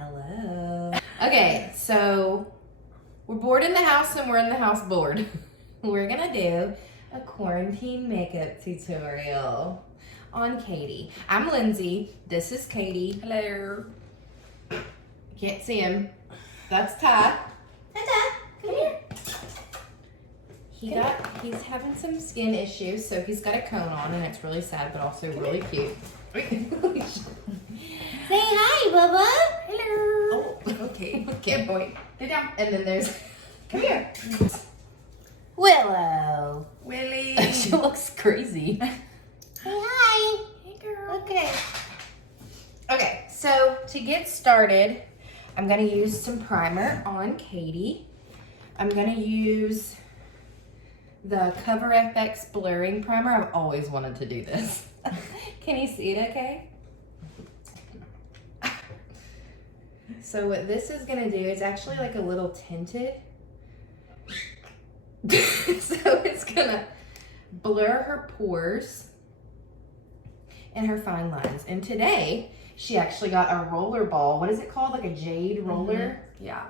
Hello. Okay, so we're bored in the house and we're in the house bored. We're gonna do a quarantine makeup tutorial on Katie. I'm Lindsay. This is Katie. Hello. Can't see him. That's Ty. Hi, Ty. Come here. He's having some skin issues, so he's got a cone on, and it's really sad, but also really cute. Say hi, Bubba. Hello. Oh, okay. Good boy. Sit down. And then there's, come here, Willow. Willie. She looks crazy. Say hi. Hey, girl. Okay. Okay, so to get started, I'm gonna use some primer on Katie. I'm gonna use the Cover FX Blurring Primer. I've always wanted to do this. Can you see it okay? So what this is gonna do, it's actually like a little tinted. So it's gonna blur her pores and her fine lines. And today, she actually got a roller ball. What is it called? Like a jade roller? Mm-hmm. Yeah.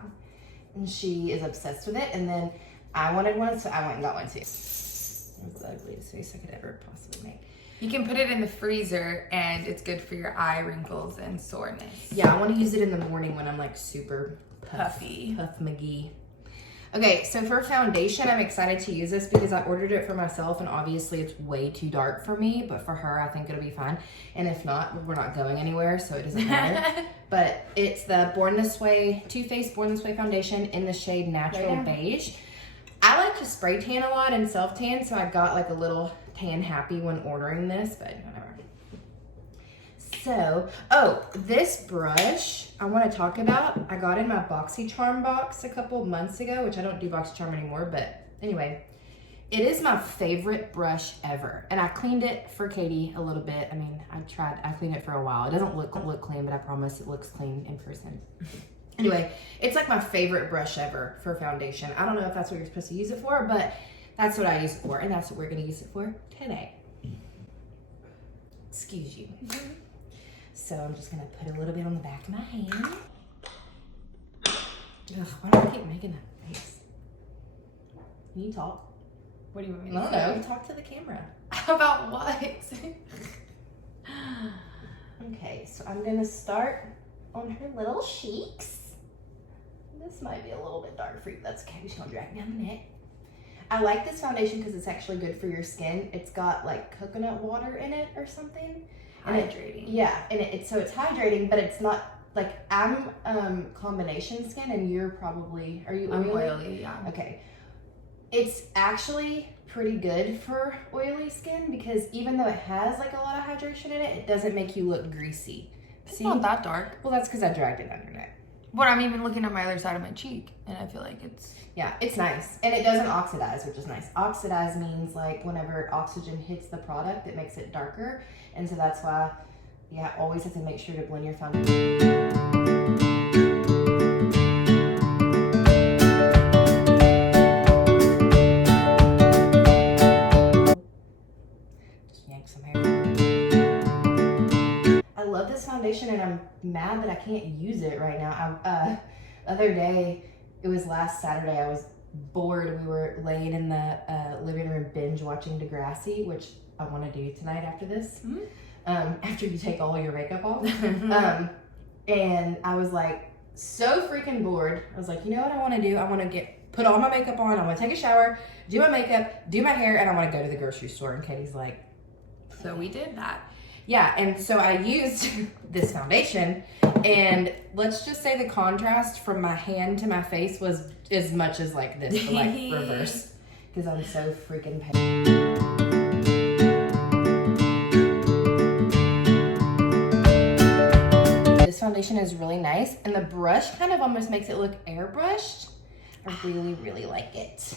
And she is obsessed with it. And then I wanted one, so I went and got one too. It was the ugliest face I could ever possibly make. You can put it in the freezer and it's good for your eye wrinkles and soreness. Yeah, I want to use it in the morning when I'm like super Puffy. Puff McGee. Okay, so for foundation, I'm excited to use this because I ordered it for myself and obviously it's way too dark for me, but for her, I think it'll be fine. And if not, we're not going anywhere, so it doesn't matter. But it's the Born This Way, Too Faced Born This Way foundation in the shade Natural Beige. I like to spray tan a lot and self tan, so I got like a little tan happy when ordering this, but whatever. So, oh, this brush I want to talk about. I got in my BoxyCharm box a couple months ago, which I don't do BoxyCharm anymore, but anyway, it is my favorite brush ever. And I cleaned it for Katie a little bit. I mean, I cleaned it for a while. It doesn't look clean, but I promise it looks clean in person. Anyway, it's like my favorite brush ever for foundation. I don't know if that's what you're supposed to use it for, but that's what I use it for, and that's what we're gonna use it for today. Excuse you. So I'm just gonna put a little bit on the back of my hand. Ugh, why do I keep making that face? Can you talk? What do you want me No, to say? no, talk to the camera. About what? Okay, so I'm gonna start on her little cheeks. This might be a little bit dark for you. That's okay, we're just gonna drag down the neck. I like this foundation because it's actually good for your skin. It's got like coconut water in it or something. Hydrating. And so it's hydrating, but it's not like I'm combination skin and you're probably, are you I'm oily? oily, yeah. Okay. It's actually pretty good for oily skin because even though it has like a lot of hydration in it, it doesn't make you look greasy. It's not that dark. Well, that's because I dragged it on your neck. But I'm even looking at my other side of my cheek and I feel like it's... Yeah, it's nice. And it doesn't oxidize, which is nice. Oxidize means like whenever oxygen hits the product, it makes it darker. And so that's why, yeah, always have to make sure to blend your foundation. Just yank some hair. I love this foundation and I'm mad that I can't use it right now. The other day, it was last Saturday, I was bored. We were laying in the living room binge watching Degrassi, which I want to do tonight after this. Mm-hmm. After you take all your makeup off. And I was like so freaking bored. I was like, you know what I want to do? I want to put all my makeup on. I want to take a shower, do my makeup, do my hair, and I want to go to the grocery store. And Katie's like, So we did that. yeah, and so I used this foundation, and let's just say the contrast from my hand to my face was as much as like this, but like reverse, because I'm so freaking pale. This foundation is really nice, and the brush kind of almost makes it look airbrushed. I really, really like it.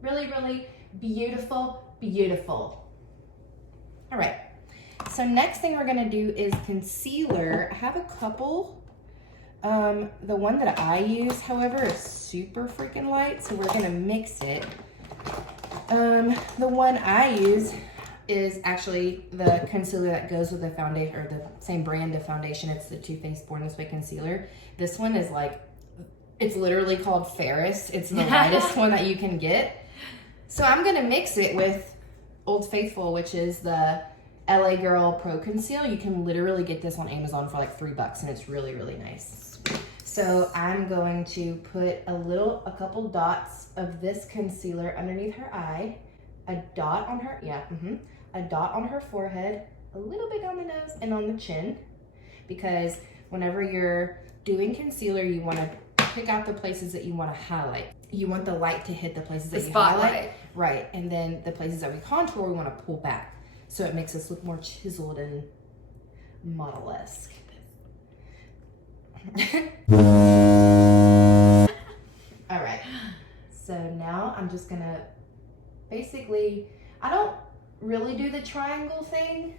Really, really beautiful, beautiful. All right. So next thing we're gonna do is concealer. I have a couple. The one that I use, however, is super freaking light, so we're gonna mix it. The one I use is actually the concealer that goes with the foundation, or the same brand of foundation. It's the Too Faced Born This Way concealer. This one is like, it's literally called Ferris. It's the lightest one that you can get. So I'm gonna mix it with Old Faithful, which is the LA Girl Pro Conceal. You can literally get this on Amazon for like $3 and it's really, really nice. So I'm going to put a couple dots of this concealer underneath her eye, a dot on her, a dot on her forehead, a little bit on the nose and on the chin, because whenever you're doing concealer, you want to pick out the places that you want to highlight. You want the light to hit the places that you highlight. Right, and then the places that we contour, we want to pull back. So it makes us look more chiseled and model-esque. All right, so now I'm just gonna basically, I don't really do the triangle thing,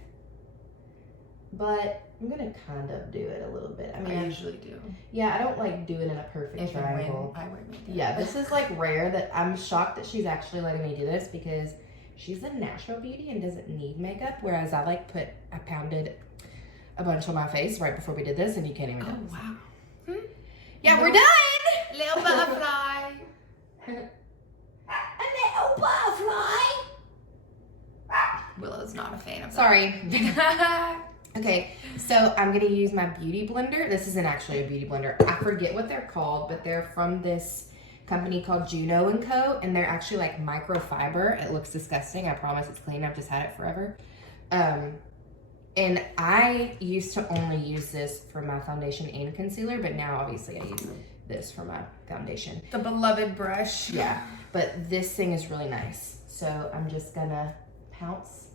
but I'm gonna kind of do it a little bit. I mean, I usually do. Yeah, I don't like do it in a perfect triangle. I wear makeup. Yeah, this is like rare. That I'm shocked that she's actually letting me do this, because she's a natural beauty and doesn't need makeup, whereas I pounded a bunch on my face right before we did this, and you can't even Oh, wow. Yeah, we're done! Little butterfly. A little butterfly! Willow's not a fan of Sorry. that. Okay, so I'm gonna use my beauty blender. This isn't actually a beauty blender. I forget what they're called, but they're from this company called Juno & Co. And they're actually like microfiber. It looks disgusting. I promise it's clean. I've just had it forever. And I used to only use this for my foundation and concealer, but now obviously I use this for my foundation. The beloved brush. Yeah, but this thing is really nice. So I'm just gonna pounce,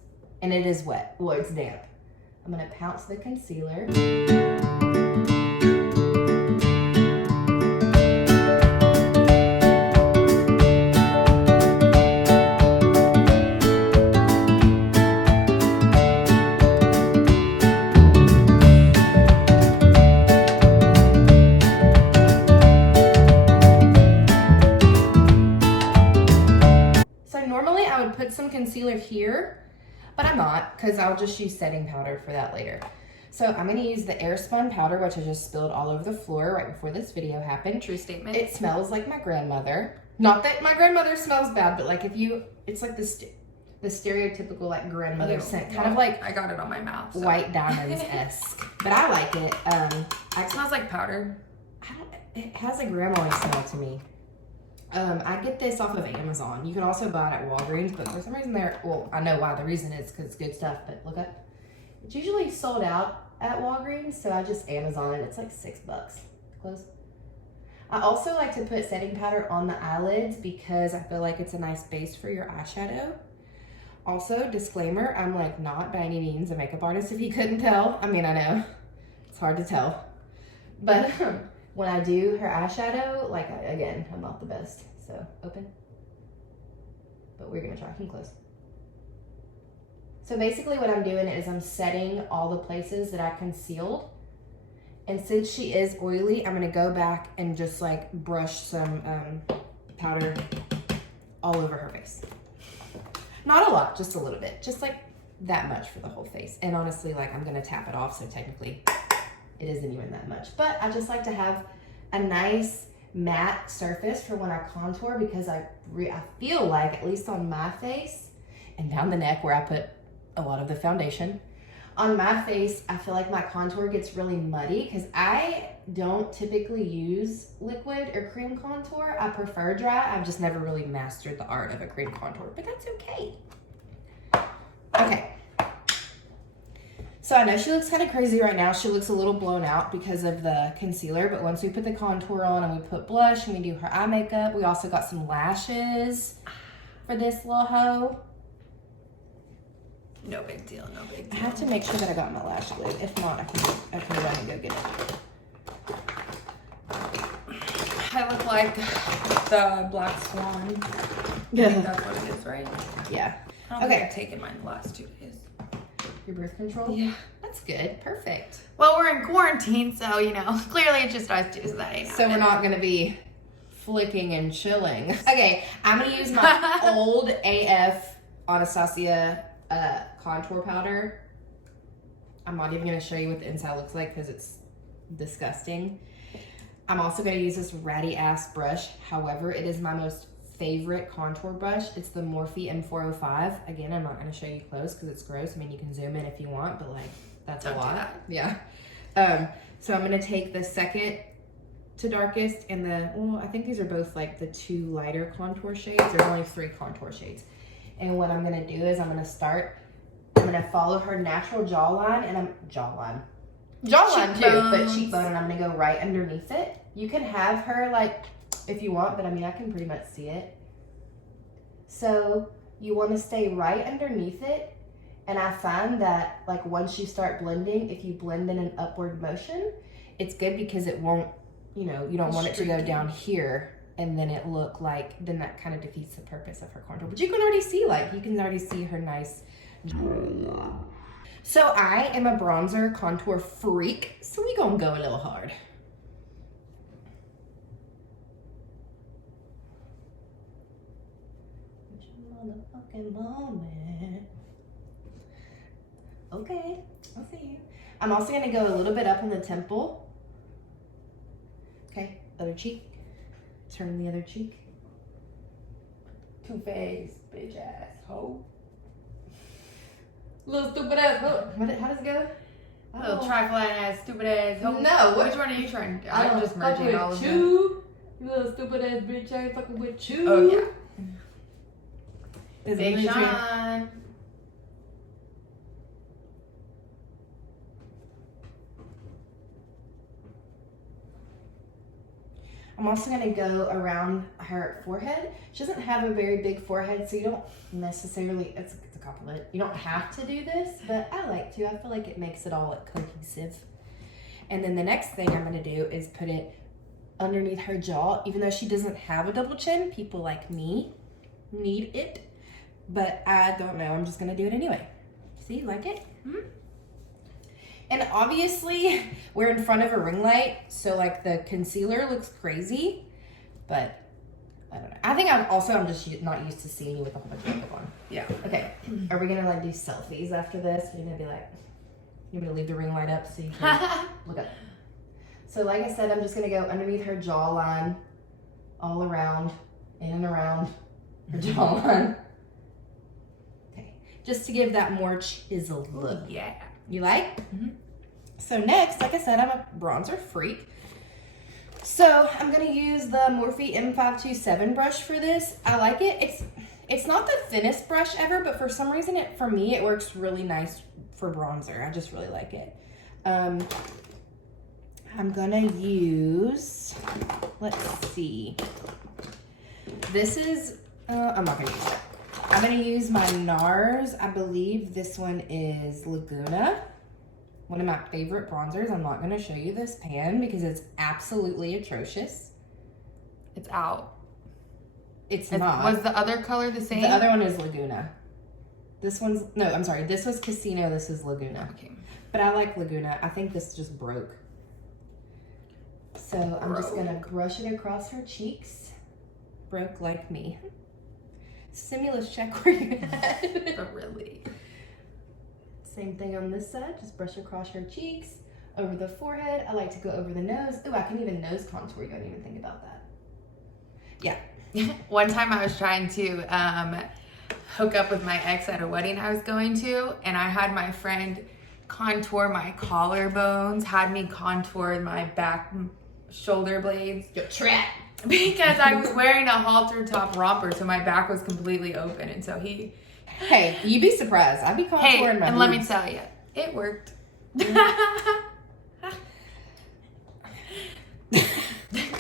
and it is wet. Well, it's damp. I'm gonna pounce the concealer. Put some concealer here, but I'm not, because I'll just use setting powder for that later. So I'm going to use the Airspun powder, which I just spilled all over the floor right before this video happened. True statement. It smells like my grandmother. Not that my grandmother smells bad, but like it's like the stereotypical like grandmother scent, kind of like I got it on my mouth. So. White Diamonds-esque, but I like it. It smells like powder. It has a grandma smell to me. I get this off of Amazon. You can also buy it at Walgreens, but for some reason I know why. The reason is because it's good stuff, but look up. It's usually sold out at Walgreens, so I just Amazon it. It's like $6. Close. I also like to put setting powder on the eyelids because I feel like it's a nice base for your eyeshadow. Also, disclaimer, I'm like not by any means a makeup artist, if you couldn't tell. I mean, I know. It's hard to tell. But when I do her eyeshadow, like, again, I'm not the best. So, open. But we're gonna try. Can you close? So basically what I'm doing is I'm setting all the places that I concealed. And since she is oily, I'm gonna go back and just like brush some powder all over her face. Not a lot, just a little bit. Just like that much for the whole face. And honestly, like I'm gonna tap it off, so technically it isn't even that much. But I just like to have a nice matte surface for when I contour, because I feel like, at least on my face and down the neck where I put a lot of the foundation, on my face, I feel like my contour gets really muddy because I don't typically use liquid or cream contour. I prefer dry. I've just never really mastered the art of a cream contour, but that's okay. Okay. So I know she looks kind of crazy right now. She looks a little blown out because of the concealer, but once we put the contour on and we put blush and we do her eye makeup, we also got some lashes for this little hoe. No big deal, no big deal. I have to make sure that I got my lash glue. If not, I can run and go get it. I look like the Black Swan. Yeah. I think that's what it is, right? Yeah. I don't think I've taken mine the last 2 days. Your birth control? Yeah. That's good. Perfect. Well, we're in quarantine, so, you know, clearly it's just us two, so that ain't So we're not going to be flicking and chilling. Okay, I'm going to use my old AF Anastasia contour powder. I'm not even going to show you what the inside looks like because it's disgusting. I'm also going to use this ratty ass brush. However, it is my most favorite contour brush. It's the Morphe M405. Again, I'm not going to show you close because it's gross. I mean, you can zoom in if you want, but like that's a lot. Yeah. So I'm going to take the second to darkest and well, I think these are both like the 2 lighter contour shades. There's only 3 contour shades. And what I'm going to do is I'm going to follow her natural jawline and jawline too, but cheekbone, and I'm going to go right underneath it. You can have her like if you want, but I mean, I can pretty much see it. So you want to stay right underneath it. And I find that like once you start blending, if you blend in an upward motion, it's good because it won't, you don't want it to go down here and then it look like, then that kind of defeats the purpose of her contour. But you can already see her nice. So I am a bronzer contour freak, so we gonna go a little hard. Motherfucking moment. Okay, I'll see you. I'm also gonna go a little bit up on the temple. Okay, other cheek. Turn the other cheek. Two-faced bitch ass hoe. Little stupid ass hoe. How does it go? Little trifling ass, stupid ass hoe. No, which one are you trying to? I'm just merging all of them. You little stupid ass bitch, I ain't fucking with you. Oh yeah. Big Sean. I'm also going to go around her forehead. She doesn't have a very big forehead, so you don't necessarily, it's a compliment. You don't have to do this, but I like to. I feel like it makes it all like cohesive. And then the next thing I'm going to do is put it underneath her jaw. Even though she doesn't have a double chin, people like me need it. But I don't know. I'm just going to do it anyway. See, like it? Mm-hmm. And obviously, we're in front of a ring light, so like the concealer looks crazy, but I don't know. I think I'm just not used to seeing you with a whole bunch of makeup on. Yeah. Okay. Are we gonna like do selfies after this? You're gonna be like, you're gonna leave the ring light up so you can look up. So like I said, I'm just gonna go underneath her jawline, all around, in and around her jawline. Okay. Just to give that more chiseled look. Yeah. You like? Mm-hmm. So next, like I said, I'm a bronzer freak. So I'm going to use the Morphe M527 brush for this. I like it. It's not the thinnest brush ever, but for some reason, for me, it works really nice for bronzer. I just really like it. I'm going to use, let's see. This is, I'm not going to use that. I'm going to use my NARS. I believe this one is Laguna. One of my favorite bronzers. I'm not going to show you this pan because it's absolutely atrocious. It's out. It's not. Was the other color the same? The other one is Laguna. This one's, no, I'm sorry. This was Casino. This is Laguna. Okay. But I like Laguna. I think this just broke. So I'm just going to brush it across her cheeks. Broke like me. Stimulus check where you at. But really. Same thing on this side. Just brush across her cheeks, over the forehead. I like to go over the nose. Ooh, I can even nose contour. You don't even think about that. Yeah. One time I was trying to hook up with my ex at a wedding I was going to, and I had my friend contour my collarbones, had me contour my back shoulder blades. You're trapped. Because I was wearing a halter top romper, so my back was completely open, and so he... Hey, you'd be surprised. I'd be contouring my and boobs. let me tell you, it worked.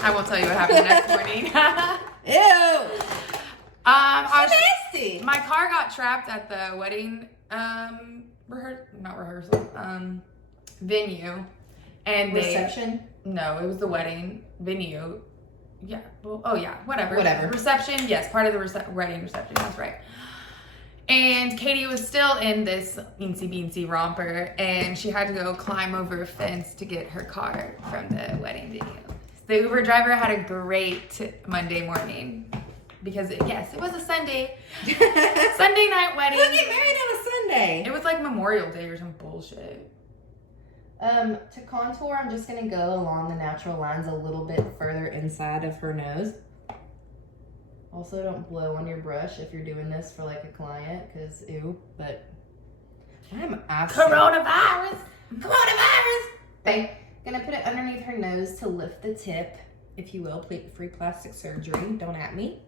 I won't tell you what happened the next morning. Ew. Nasty. My car got trapped at the wedding venue, and reception. No, it was the wedding venue. Yeah. Well, oh yeah. Whatever. Whatever. Reception. Yes, part of the wedding reception. That's right. And Katie was still in this eensy beensy romper, and she had to go climb over a fence to get her car from the wedding venue. The Uber driver had a great Monday morning because, yes, it was a Sunday. Sunday night wedding. Who get married on a Sunday. It was like Memorial Day or some bullshit. To contour, I'm just gonna go along the natural lines a little bit further inside of her nose. Also, don't blow on your brush if you're doing this for like a client, because ew, but I'm asking. Coronavirus! Okay, gonna put it underneath her nose to lift the tip, if you will, free plastic surgery, don't at me.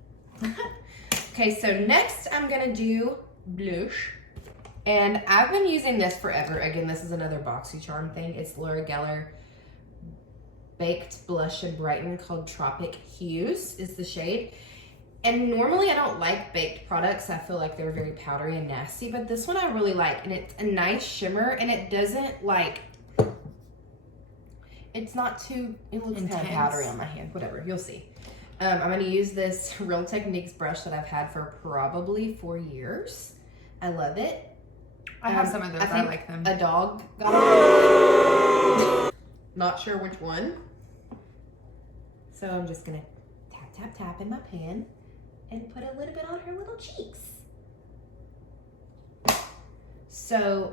Okay, so next I'm gonna do blush. And I've been using this forever. Again, this is another BoxyCharm thing. It's Laura Geller Baked Blush and Brighten called Tropic Hues is the shade. And normally I don't like baked products. I feel like they're very powdery and nasty, but this one I really like. And it's a nice shimmer, and it doesn't like, it's not too, it looks kind of powdery on my hand. Whatever, you'll see. I'm gonna use this Real Techniques brush that I've had for probably 4 years. I love it. I have some of those. I like them. A dog got it. Not sure which one. So I'm just gonna tap, tap, tap in my pan and put a little bit on her little cheeks. So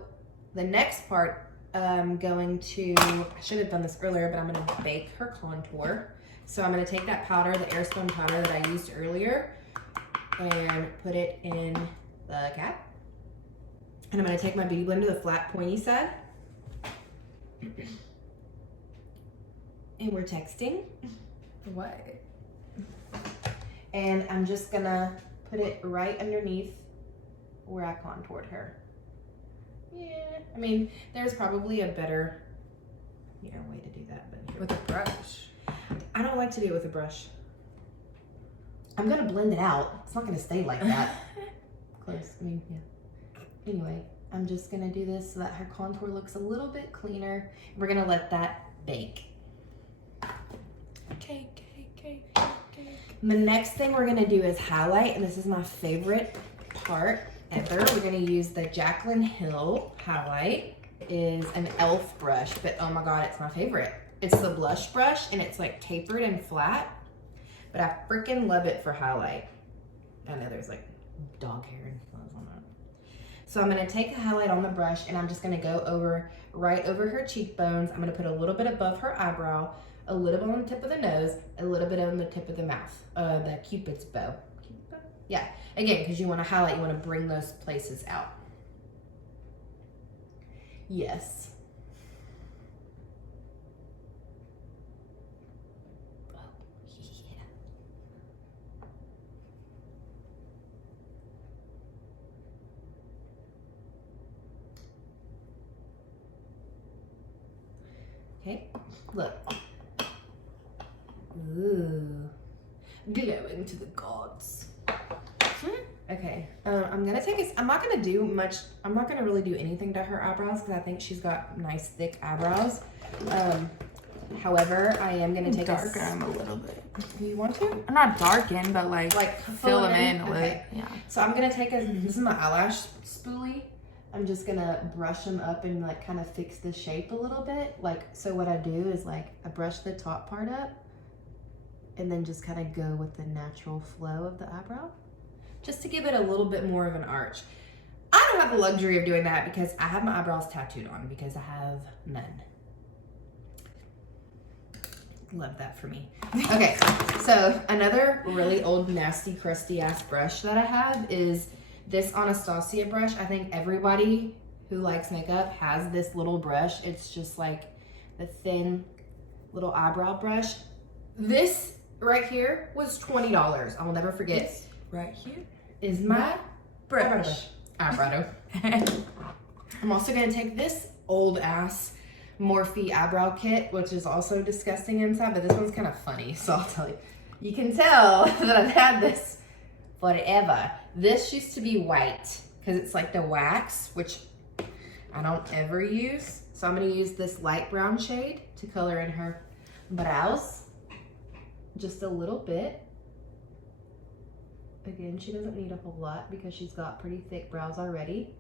the next part, I'm going to, I should have done this earlier, but I'm gonna bake her contour. So I'm gonna take that powder, the Airspun powder that I used earlier, and put it in the cap. And I'm gonna take my Beauty Blender, the flat pointy side. And we're texting. What? And I'm just gonna put it right underneath where I contoured her. Yeah, I mean, there's probably a better, way to do that, but With a brush. I don't like to do it with a brush. I'm gonna blend it out. It's not gonna stay like that. Close, I mean, yeah. Anyway, I'm just gonna do this so that her contour looks a little bit cleaner. We're gonna let that bake. Cake. The next thing we're gonna do is highlight, and this is my favorite part ever. We're gonna use the Jaclyn Hill highlight. It is an e.l.f. brush, but oh my God, it's my favorite. It's the blush brush, and it's like tapered and flat, but I freaking love it for highlight. I know there's like dog hair and fuzz on that. So I'm gonna take the highlight on the brush, and I'm just gonna go right over her cheekbones. I'm gonna put a little bit above her eyebrow, a little bit on the tip of the nose, a little bit on the tip of the mouth, the Cupid's bow. Yeah, again, because you wanna highlight, you wanna bring those places out. Yes. Oh, yeah. Okay, look. Ooh, glowing to the gods. Okay, I'm gonna take a, I'm not gonna do much, I'm not gonna really do anything to her eyebrows because I think she's got nice thick eyebrows. However, I am gonna take darken them a little bit. Do you want to? I'm not darken, but like fill them in a little. Okay. Yeah. So I'm gonna take this is my eyelash spoolie. I'm just gonna brush them up and like kind of fix the shape a little bit. Like, so what I do is like I brush the top part up and then just kind of go with the natural flow of the eyebrow, just to give it a little bit more of an arch. I don't have the luxury of doing that because I have my eyebrows tattooed on because I have none. Love that for me. Okay, so another really old, nasty, crusty ass brush that I have is this Anastasia brush. I think everybody who likes makeup has this little brush. It's just like the thin little eyebrow brush. This right here was $20. I will never forget. This right here is my brush. Eyebrow. I'm also gonna take this old ass Morphe eyebrow kit, which is also disgusting inside, but this one's kind of funny, so I'll tell you. You can tell that I've had this forever. This used to be white because it's like the wax, which I don't ever use. So I'm gonna use this light brown shade to color in her brows, just a little bit. Again, she doesn't need a whole lot because she's got pretty thick brows already.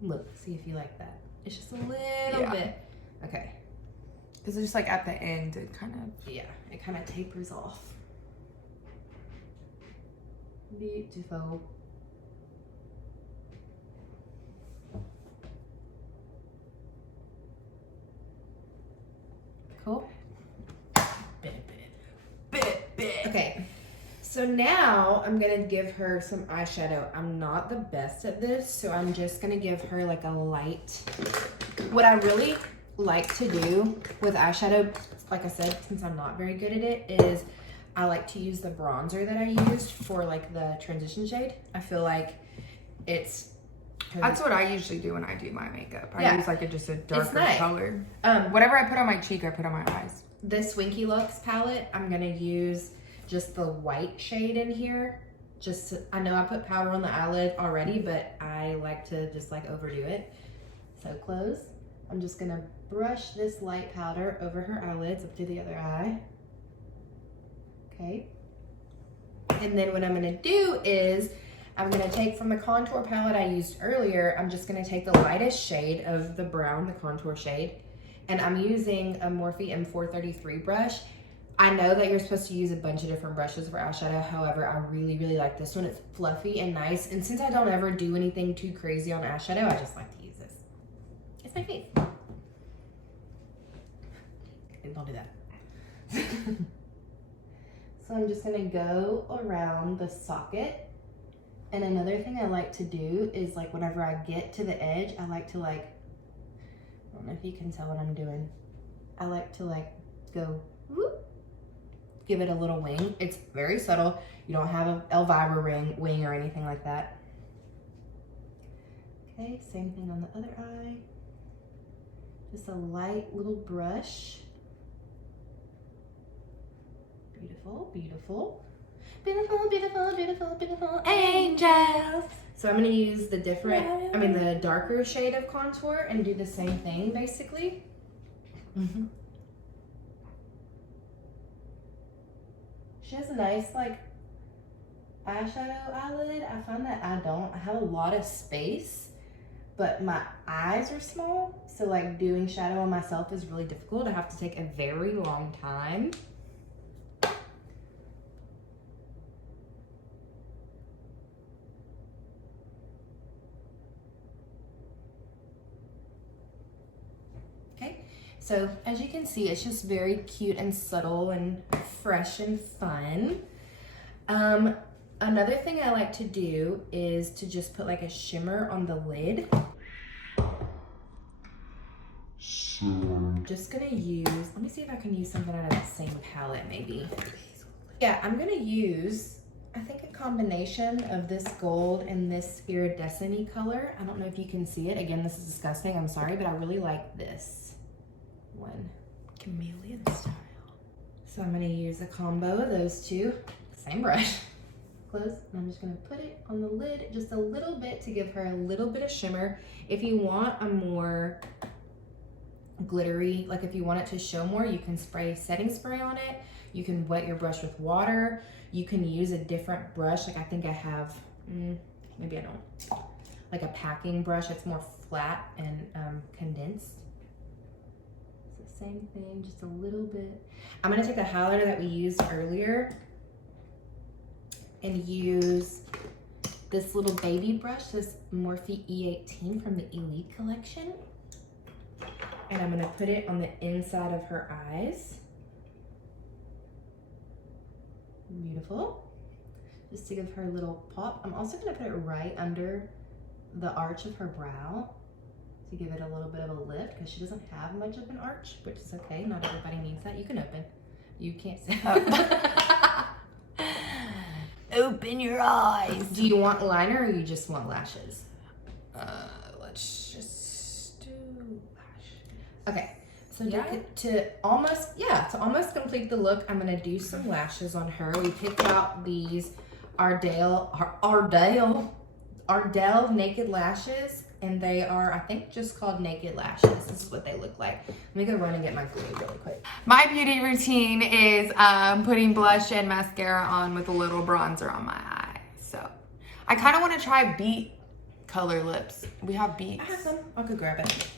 Look, see if you like that. It's just a little bit. Okay. Because it's just like at the end, it kind of... Yeah, it kind of tapers off. Beautiful. Cool. Okay, so now I'm gonna give her some eyeshadow. I'm not the best at this, so I'm just gonna give her like a light. What I really like to do with eyeshadow, like I said, since I'm not very good at it, is I like to use the bronzer that I used for like the transition shade. I feel like it's... That's what I usually do when I do my makeup. I use like just a darker nice. color. Whatever I put on my cheek, I put on my eyes. This Winky Lux palette, I'm gonna use just the white shade in here. I know I put powder on the eyelid already, but I like to just like overdo it. So close. I'm just gonna brush this light powder over her eyelids up to the other eye. Okay. And then what I'm gonna do is I'm gonna take from the contour palette I used earlier, I'm just gonna take the lightest shade of the brown, the contour shade, and I'm using a Morphe M433 brush. I know that you're supposed to use a bunch of different brushes for eyeshadow. However, I really, really like this one. It's fluffy and nice. And since I don't ever do anything too crazy on eyeshadow, I just like to use this. It's my face. Don't do that. So I'm just gonna go around the socket. And another thing I like to do is like whenever I get to the edge, I like to like, I don't know if you can tell what I'm doing. I like to like go whoop, give it a little wing. It's very subtle. You don't have an Elvira wing or anything like that. Okay, same thing on the other eye. Just a light little brush. Beautiful, beautiful. Beautiful, beautiful, beautiful, beautiful angels. So I'm gonna use the the darker shade of contour and do the same thing basically. She has a nice like eyeshadow eyelid. I find that I have a lot of space, but my eyes are small. So like doing shadow on myself is really difficult. I have to take a very long time. So as you can see, it's just very cute and subtle and fresh and fun. Another thing I like to do is to just put like a shimmer on the lid. So I'm just gonna use, let me see if I can use something out of that same palette maybe. Yeah, I'm gonna use, I think, a combination of this gold and this iridescent-y color. I don't know if you can see it. Again, this is disgusting, I'm sorry, but I really like this one. Chameleon style. So I'm gonna use a combo of those two. Same brush. Close. And I'm just gonna put it on the lid just a little bit to give her a little bit of shimmer. If you want a more glittery, like if you want it to show more, you can spray setting spray on it. You can wet your brush with water. You can use a different brush. Like I think I have, maybe I don't, like a packing brush that's more flat and condensed. Same thing, just a little bit. I'm gonna take the highlighter that we used earlier and use this little baby brush, this Morphe E18 from the Elite collection. And I'm gonna put it on the inside of her eyes. Beautiful. Just to give her a little pop. I'm also gonna put it right under the arch of her brow to give it a little bit of a lift because she doesn't have much of an arch, which is okay. Not everybody needs that. You can open. You can't see. Open your eyes. Do you want liner or you just want lashes? Let's just do lashes. Okay. So to almost complete the look, I'm gonna do some lashes on her. We picked out these Ardell Naked Lashes, and they are, I think, just called Naked Lashes. This is what they look like. Let me go run and get my glue really quick. My beauty routine is putting blush and mascara on with a little bronzer on my eye. So I kind of want to try beet color lips. We have beets. I have some. I could grab it.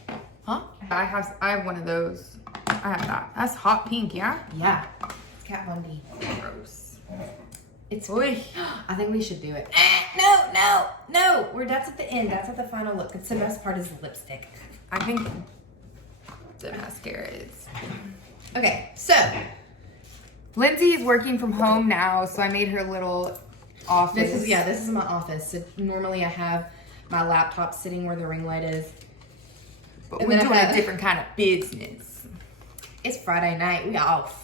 Huh? I have one of those. I have that. That's hot pink, yeah? Yeah. It's Kat Von D. Gross. It's, Oy. I think we should do it. No. That's at the end. That's at the final look. It's the best part is the lipstick. I think the mascara is. Okay, so Lindsay is working from home now, so I made her little office. this is my office. So normally I have my laptop sitting where the ring light is. But And we're then I doing have- a different kind of business. It's Friday night. We off.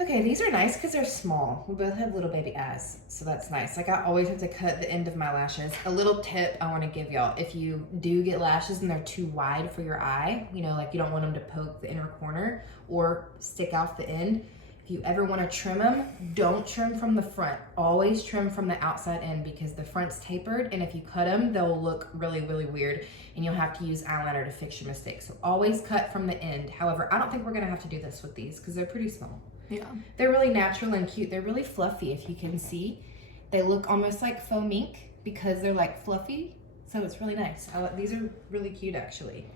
Okay, these are nice because they're small. We both have little baby eyes, so that's nice. Like I always have to cut the end of my lashes. A little tip I want to give y'all: if you do get lashes and they're too wide for your eye, you know, like you don't want them to poke the inner corner or stick out the end. If you ever want to trim them, don't trim from the front. Always trim from the outside end because the front's tapered, and if you cut them, they'll look really, really weird, and you'll have to use eyeliner to fix your mistake. So always cut from the end. However, I don't think we're gonna have to do this with these because they're pretty small. Yeah. They're really natural and cute. They're really fluffy, if you can see. They look almost like faux mink because they're like fluffy. So it's really nice. These are really cute, actually.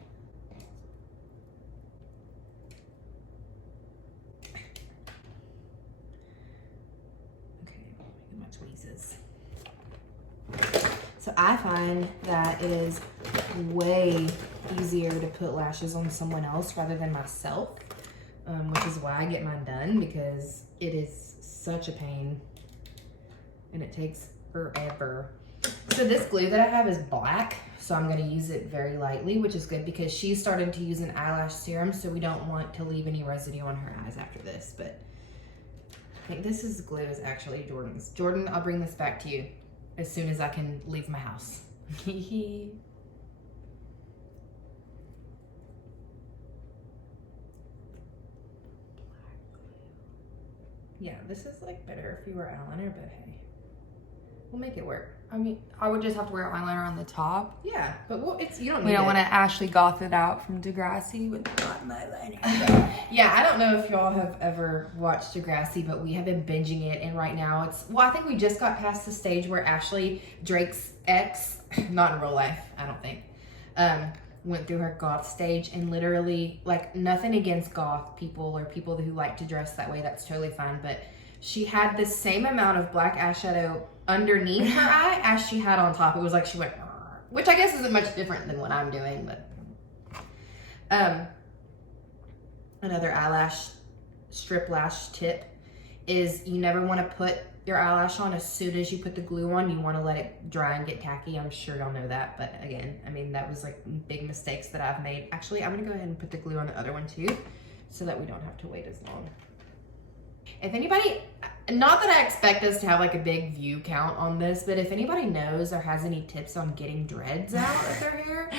Okay, get my tweezers. So I find that it is way easier to put lashes on someone else rather than myself. Which is why I get mine done, because it is such a pain and it takes forever. So this glue that I have is black, so I'm going to use it very lightly, which is good because she's started to use an eyelash serum, so we don't want to leave any residue on her eyes after this. But I think this is glue is actually Jordan's. Jordan, I'll bring this back to you as soon as I can leave my house. Yeah, this is like better if you were eyeliner, but hey, we'll make it work. I mean, I would just have to wear eyeliner on the top. Yeah, but you don't need We don't it. want to Ashley Goth it out from Degrassi with bottom eyeliner. Yeah, I don't know if y'all have ever watched Degrassi, but we have been binging it, and right now I think we just got past the stage where Ashley, Drake's ex, not in real life, I don't think, went through her goth stage, and literally, like, nothing against goth people or people who like to dress that way, that's totally fine, but she had the same amount of black eyeshadow underneath her eye as she had on top. It was like she went, which I guess isn't much different than what I'm doing, but another eyelash strip lash tip is you never want to put your eyelash on as soon as you put the glue on. You want to let it dry and get tacky. I'm sure y'all know that, but again, I mean, that was like big mistakes that I've made. Actually, I'm gonna go ahead and put the glue on the other one too, so that we don't have to wait as long. If anybody, not that I expect us to have like a big view count on this, but if anybody knows or has any tips on getting dreads out of their hair,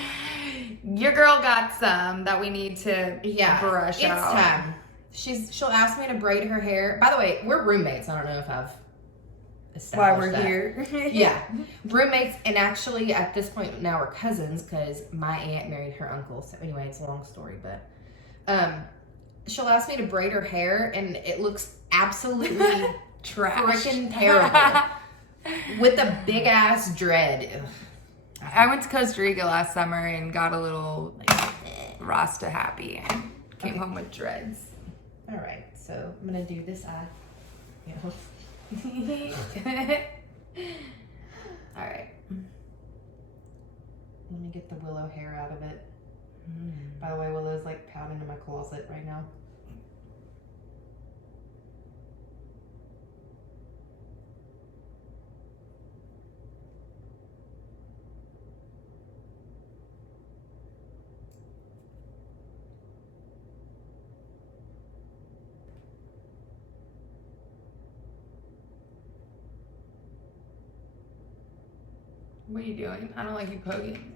Your girl got some that we need to brush out. It's time. She'll ask me to braid her hair. By the way, we're roommates. I don't know if I've Why established we're that. here. Yeah, roommates, and actually at this point now we're cousins because my aunt married her uncle. So anyway, it's a long story, but she'll ask me to braid her hair, and it looks absolutely Trash. freaking terrible with a big ass dread. Ugh. I went to Costa Rica last summer and got a little Rasta happy and came home with dreads. All right, so I'm gonna do this eye. All right. Let me get the Willow hair out of it. By the way, Willow's like pouting in my closet right now. What are you doing? I don't like you poking.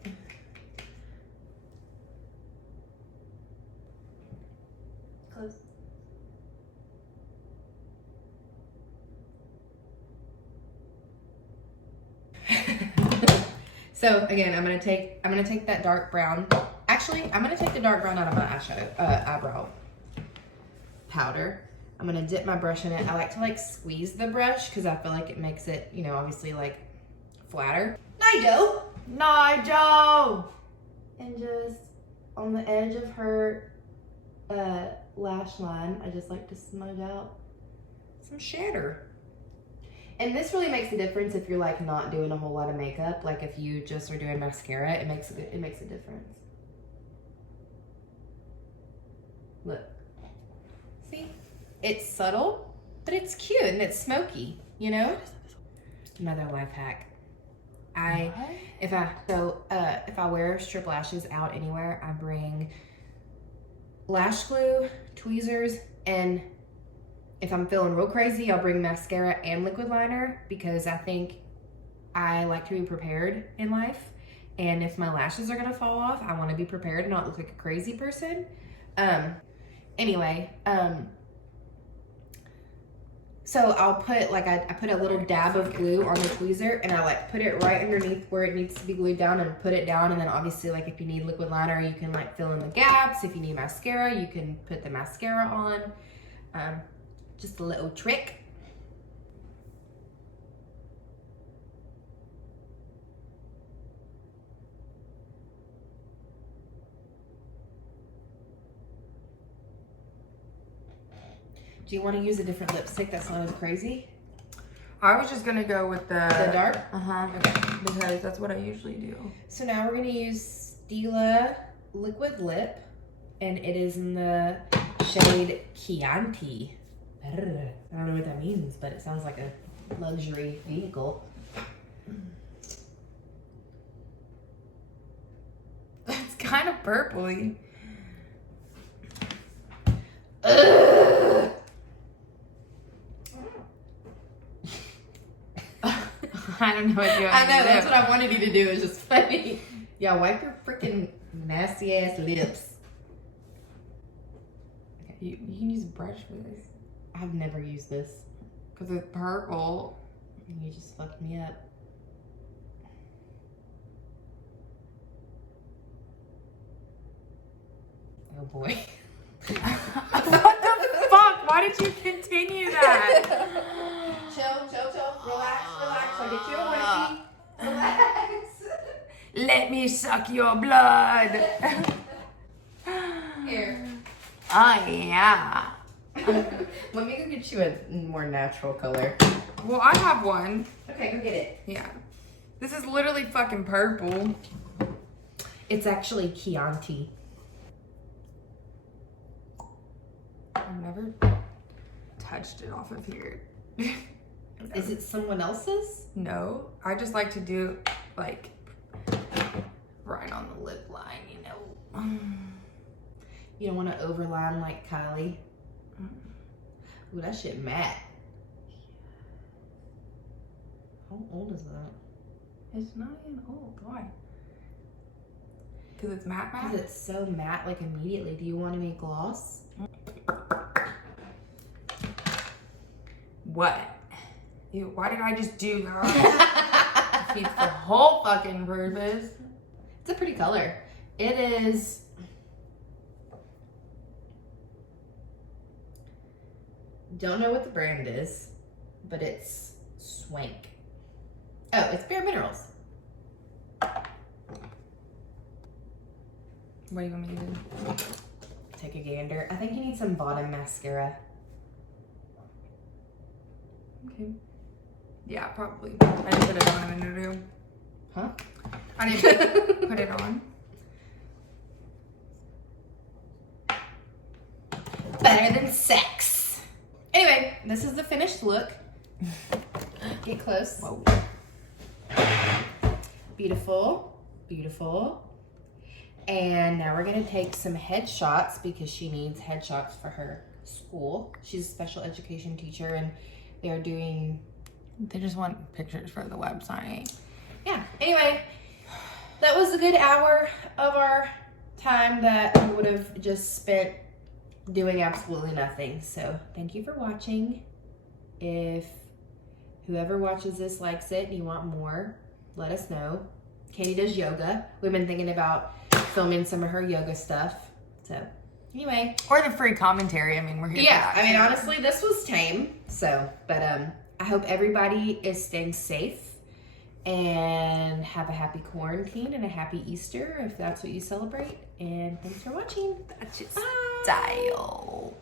Close. So again, I'm gonna take that dark brown. Actually, I'm gonna take the dark brown out of my eyebrow powder. I'm gonna dip my brush in it. I like to like squeeze the brush because I feel like it makes it, you know, obviously like flatter. Nigel! And just on the edge of her lash line, I just like to smudge out some shatter. And this really makes a difference if you're like not doing a whole lot of makeup. Like if you just are doing mascara, it makes a difference. Look. See? It's subtle, but it's cute and it's smoky, you know? Another life hack. If I wear strip lashes out anywhere, I bring lash glue, tweezers, and if I'm feeling real crazy, I'll bring mascara and liquid liner because I think I like to be prepared in life. And if my lashes are gonna fall off, I wanna be prepared and not look like a crazy person. So I'll put like, I put a little dab of glue on the tweezer and I like put it right underneath where it needs to be glued down and put it down. And then obviously like if you need liquid liner, you can like fill in the gaps. If you need mascara, you can put the mascara on. Just a little trick. Do you want to use a different lipstick that's not as crazy? I was just gonna go with the dark? Okay. Because that's what I usually do. So now we're gonna use Stila Liquid Lip, and it is in the shade Chianti. I don't know what that means, but it sounds like a luxury vehicle. It's kind of purpley. I don't know what you want I know, to that's do. what I wanted you to do. It's just funny. Yeah, wipe your freaking nasty ass lips. You can use a brush for this. I've never used this. Because it's purple. You just fucked me up. Oh boy. What the fuck? Why did you continue that? Chill. Relax. I'll get you a whiskey. Relax. Let me suck your blood. Here. Oh, yeah. Let me go get you a more natural color. Well, I have one. Okay, go get it. Yeah. This is literally fucking purple. It's actually Chianti. I've never touched it off of here. Is it someone else's? No. I just like to do, like, right on the lip line, you know. You don't want to overline like Kylie? Ooh, that shit matte. How old is that? It's not even old. Why? Because it's matte. Because it's so matte, like immediately. Do you want to make gloss? What? Ew, why did I just do that? Defeats the whole fucking purpose. It's a pretty color. It is. Don't know what the brand is, but it's Swank. Oh, it's Bare Minerals. What do you want me to do? Take a gander. I think you need some bottom mascara. Okay. Yeah, probably. I didn't put it on in the room. Huh? I didn't put it on. Better than sex. Anyway, this is the finished look. Get close. Whoa. Beautiful. And now we're gonna take some headshots because she needs headshots for her school. She's a special education teacher and they're doing... They just want pictures for the website. Yeah, anyway, that was a good hour of our time that we would have just spent doing absolutely nothing. So thank you for watching. If whoever watches this likes it and you want more, let us know. Katie does yoga. We've been thinking about filming some of her yoga stuff. So anyway. Or the free commentary. I mean, we're here Yeah, for that. I mean, honestly, this was tame. So, but I hope everybody is staying safe and have a happy quarantine and a happy Easter if that's what you celebrate. And thanks for watching. That's just Bye. style.